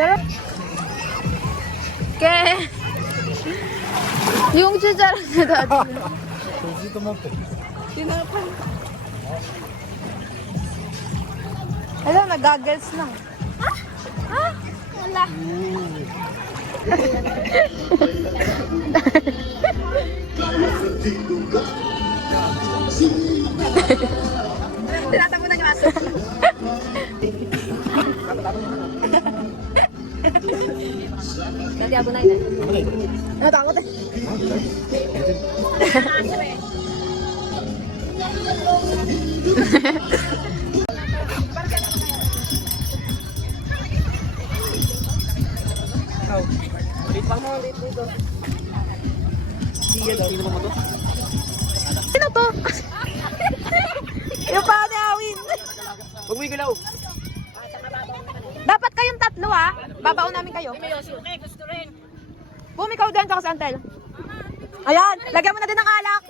Sarap. Ke. Yung chicharon na dati. Dito mo po. Tinapan. Alam, nag-goggles na. Ha? Wala. Tinatapo na yung aso. Dati abo na yun. Natakot eh. Ulit pa mo, ulit dito. Sige daw, sino mo to? Sino to? Yung pa ni Awin. Huwag mo igalaw. Dapat kayong tatlo ha. Babaon namin kayo. Bumikaw din tsaka sa Antel. Ayan, lagyan mo na din ng alak.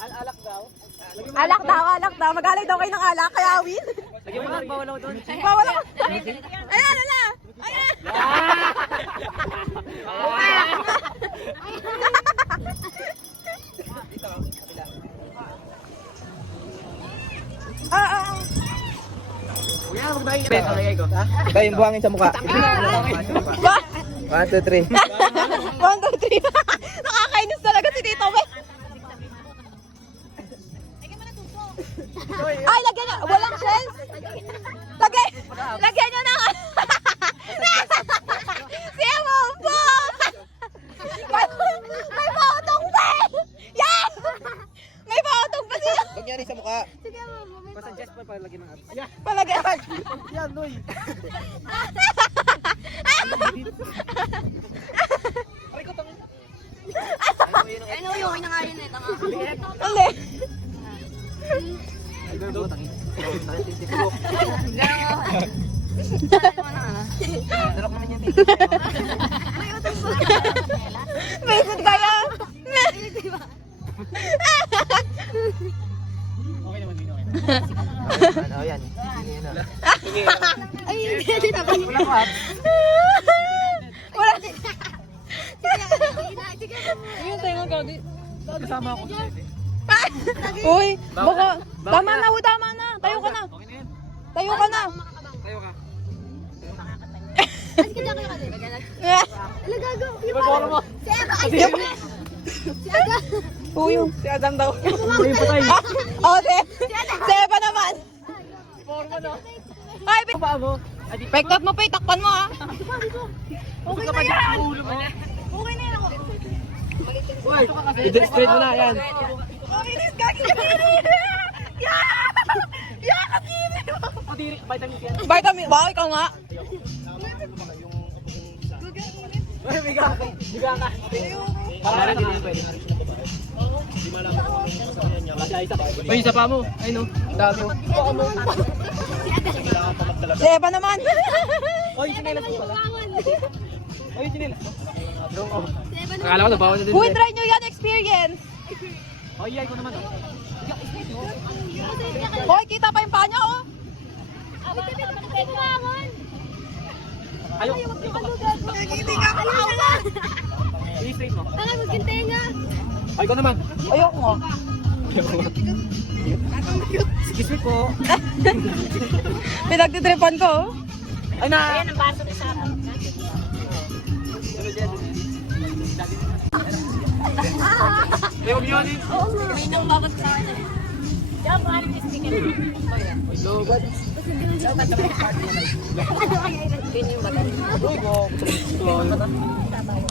Alak daw. Alak daw. Mag-alay daw kayo ng alak kay Awin. Lagyan mo lang, bawal ako doon. Bawal ako. Ayan, ala. Ayan. Kuya, huwag ba yung ibig ko? Ba, yung buhangin sa mukha. Ba? 1, 2, 3. 1, 2, 3. Nakakainis talaga si Tito Be. Ay, lagyan nyo. Walang shells. Lagyan nyo na. Siya mo po. May pautong pa. Yan. May pautong pa siya. Huwag niya rin sa mukha. Sige mo. Pasuggest pa palagyan ng apps. Palagyan. Yan, Noy. Ano yung inangayon na ito? Uli. Ay, gano'n, tangi. Dalok naman yan dito. May food kaya. Okay naman, Dino. Ano, yan. Ay, hindi na ba? Wala ko apps. Wala. Yung tayo mo gagi. Kasama ako sa sete. Uy, baka. Tama na, tama na. Tayo ka na. Okay na yan. Tayo ka na. Tayo ka. Sige, dyan kayo kasi. Ano gago? Iba bola mo. Si Aga! Ay, si Aga! Uy. Si Adam daw. Hindi pa tayo. Oh, Seba naman. Forma na. Ay, Pa mo. pektot mo pa, takpan mo ha. Okay na yan. Okay na yan ako. Uy, i-straight mo na yan. Okay, this gagi. Yeah, kakiri mo. Pudiri, vitamin C yan. Vitamin, ba, ikaw nga. Uy, biga ka. Biga ka. Para na din pwede. Uy, isa pa mo. Ay no, dago. Seba naman. Uy, chinelas mo pala. Uy, chinelas mo. Akala ko nabawa na din. Uy, try nyo yan, experience. Uy, ay ko naman. Hoy, kita pa yung paa niya, oh. Ayaw. Hindi ka pa. I-straight mo. Tanga, magkintenga! Ay ko naman. Ayoko nga. Excuse me po. Pinagtitripan ko, oh. Ay na. Ayan ang baso ni Sarah. Ay, huwag yun eh. May nang babot sa akin. Diyan, paano yung sticker? Lobad. Yun yung batal. Uy, go.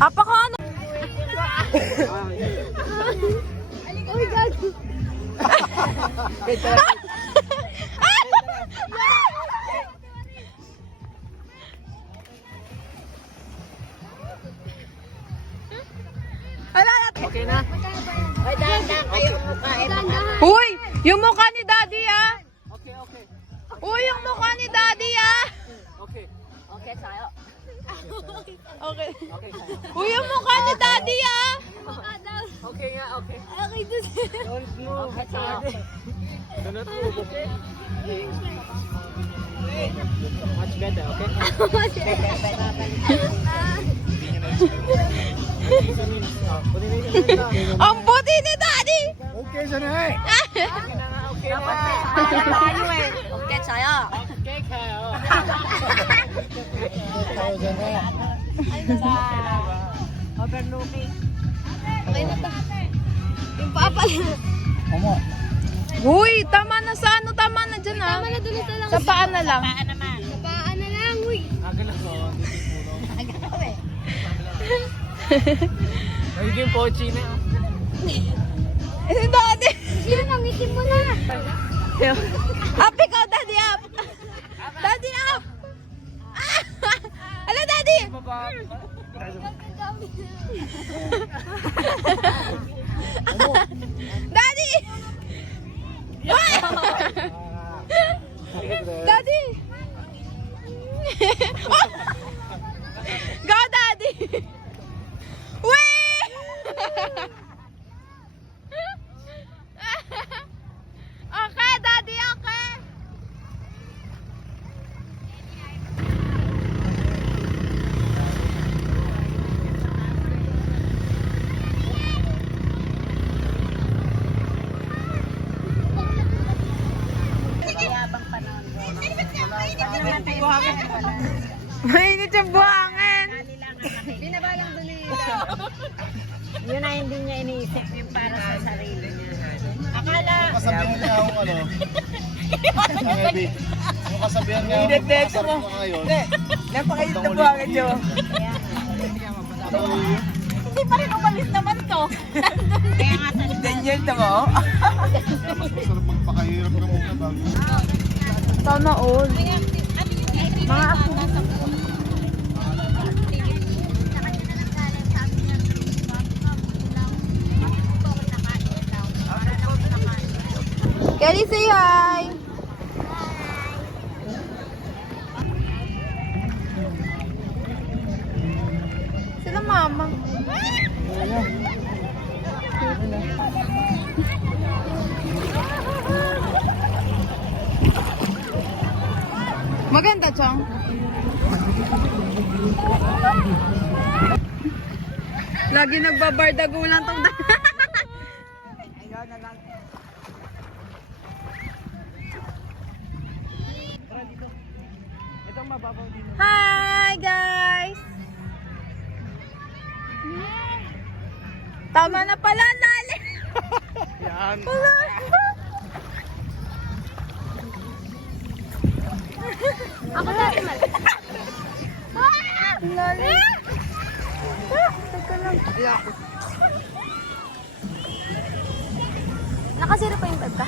Apaka ano? Uy, gago! Okay na. Ay, dahan-dahan kayo kain. Uy, yung mukha ni Daddy, ah. Okay, okay. Uy, yung mukha ni Daddy, ah. Okay. Okay, sayo. Okay. Okay. Uy, yung mukha ni Daddy, ah. Okay nga, okay. Okay, dus. Don't move. Okay, sayo. Do not move, okay? Much better, okay? Ang puti ni Daddy! Okay siya na eh. Dapat tayo eh. Okay, saya. Okay kayo. Okay siya na. Overlooking. Okay na to. Yung papa lang. Omo. Uy, tama na sa ano, tama na dyan ah. Tama na dulito lang. Sa paa na lang. Paan naman. Sa paa na lang, uy. Agad lang ako. Agad eh. Nagiging pochi na. Eh, Daddy. Sino nangitim mo na? Up ikaw, Daddy, up. Daddy, up. Ah! Ano, Daddy? Daddy! Daddy! Oh! Go, Daddy! Wee! Okay, Daddy, okay. Mayabang panahon. Mainit yung buhangin. Binabalang duli. Yun na hindi niya iniisip yung para sa sarili niya. Akala. Kasabihan niya akong ano. Ang heavy. Yung kasabihan niya akong makasarap ko ngayon. Napakayot na buhangin nyo. Hindi pa rin umalis naman to. Kaya nga sa Ganyan na mo? Kaya mas masarap magpakahirap ka muna bago. Sana all. mga ako. Kelly, say hi. Sila mama. Maganda, Chong. Lagi nagbabardagulan tong Hi, guys! Tama na pala, lalim! Yan. Ako dati mal. Lalim! Teka lang. Nakasira pa yung bag ka?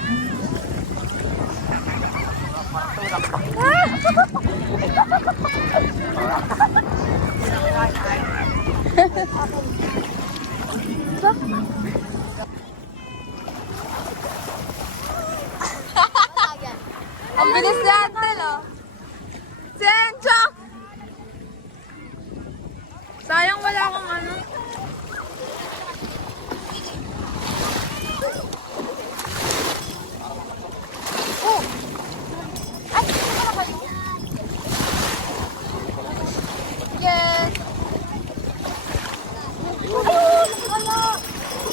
Ang bilis ni Antel, oh. Si Enchok! Sayang wala akong ano. Oh! Ay, sino ka na kayo? Yes! Ayun! Wala!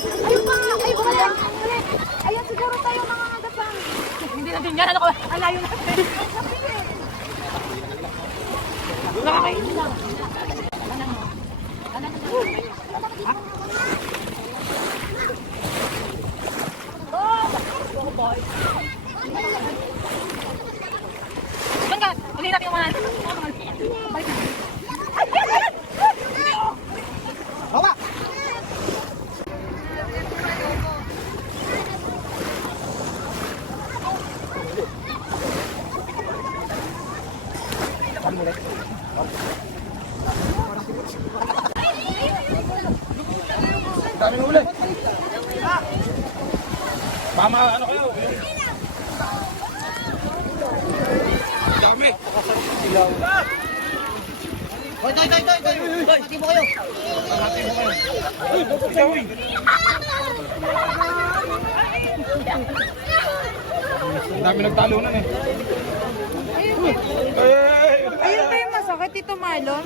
Ayun pa! Ay, wala! Ayun, siguro tayo nangangagat lang. Hindi natin yan. Ano ko? Ang layo natin. Nakakain lang. Bangga! Uli natin yung mga balik na. Bawa! Dami na ulit. Baka ano kayo? Dami. Hoy, pati mo kayo. Dami nagtalunan eh. Ayun ba yung masakit, Tito Marlon?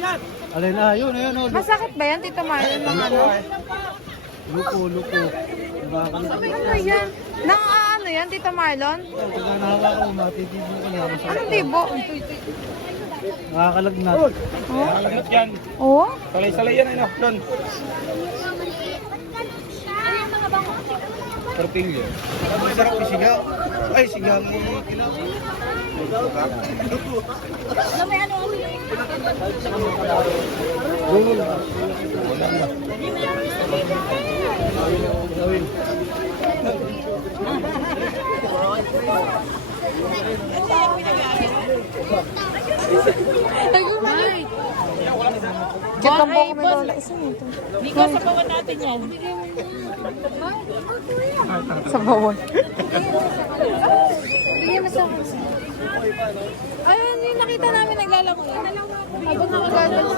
Alin na, yun. Masakit ba yan, Tito Marlon? Ng ano? Luko. Ano yan? Nang ano yan, Tito Marlon? Pag nahaka ko, matitibo ko na. Anong tibo? Nakakalagnat. Lagnat yan. Oo? Salay-salay yan, ano, Don. Tortillo. Sarap yung sigaw. Ay, sigaw ni Kilaw. Check lang po kami lola. Isa nito. Mika, sabawan natin yan. Sa bawon. Bigyan mo sa akin. Ayun, yung nakita namin naglalaro. Habang naglalaro.